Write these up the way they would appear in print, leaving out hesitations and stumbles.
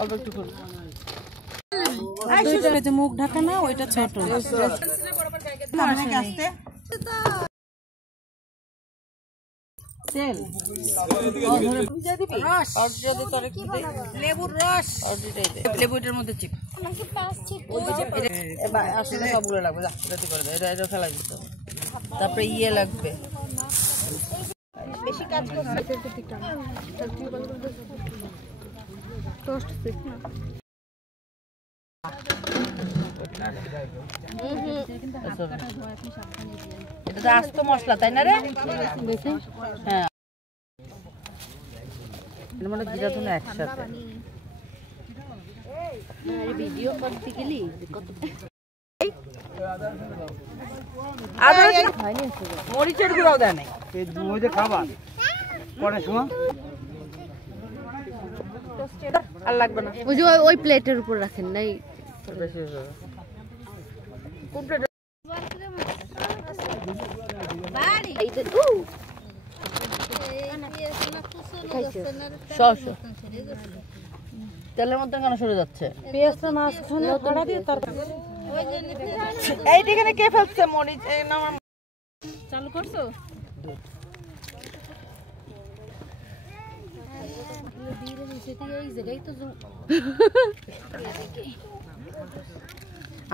অল্প একটু খুল। মুখ ঢাকা না, ওইটা ছোট। লেবুর রস, লেবুটার মধ্যে চিপ আসলে সবগুলো লাগবে। এটা ফেলা দিতে হবে। তারপরে ইয়ে লাগবে, বেশি কাজ করছে। এটা তো আস্ত মশলা, তাই না রে? হ্যাঁ, মানে জিরা ধনে একসাথে। ভিডিও করতে গেলি মরিচের গুঁড়াও দেয় নাই। আর লাগবে না। ওই যে ওই প্লেটের উপর রাখেন নাই। তেলের মধ্যে কেন সরে যাচ্ছে? পেঁয়াজটা মাঝখানে ধরা দিয়ে তারপর এইখানে কে ফেলছে মরিচ? চালু করছো?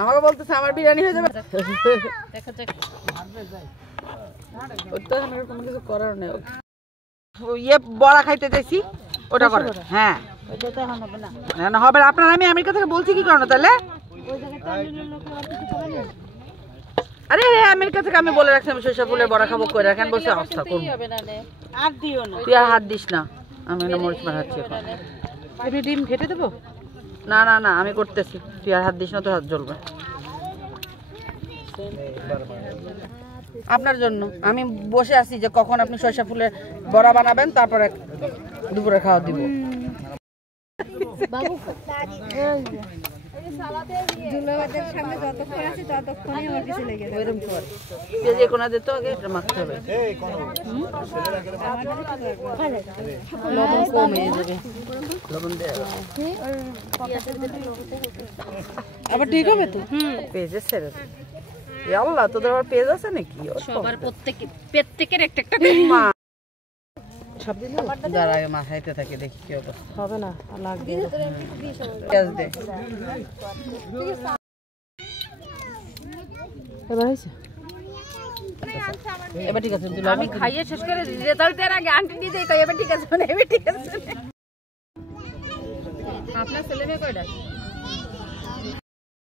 আমাকে বলতেছে আমার বিরিয়ানি হয়ে যাবে। কোনো কিছু করার নেই। ইয়ে বড়া খাইতে চাইছি, ওটা করে। হ্যাঁ হবে না। আপনার আমি আমেরিকা থেকে বলছি কি কারণে তাহলে? আরে আমেরিকা থেকে আমি বলে রাখছি আমি সরিষা ফুলের বড়া খাবো, করে রাখেন বলছে অবস্থা করুন। তুই আর হাত দিস না, আমি মরিচ মারাচ্ছি। আমি ডিম ঘেটে দেবো? না না না, আমি করতেছি, তুই আর হাত দিস না, তো হাত জ্বলবে। আপনার জন্য আমি বসে আছি যে কখন আপনি সরিষা ফুলের বড়া বানাবেন, তারপরে দুপুরে খাওয়া দিব। কোনা দিতে আগে এটা মাখতে হবে, লবণ কমে যাবে। লবণ দেওয়া আবার ঠিক হবে তো? পেঁয়াজে ছেড়ে দে। আল্লাহ, তোদের আবার পেঁয়াজ আছে নাকি? সবার প্রত্যেকের একটা একটা সব দিন দাঁড়া, আগে মাখাইতে থাকি, দেখি কি অবস্থা। হবে না, লাগবে। পেঁয়াজ দে। এবার হয়েছে? এবার ঠিক আছে। আমি খাইয়ে শেষ করে রেজাল্ট এর আগে আন্টি দিয়ে দেই, এবার ঠিক আছে, এবার ঠিক আছে। আপনার ছেলে মেয়ে কয়টা?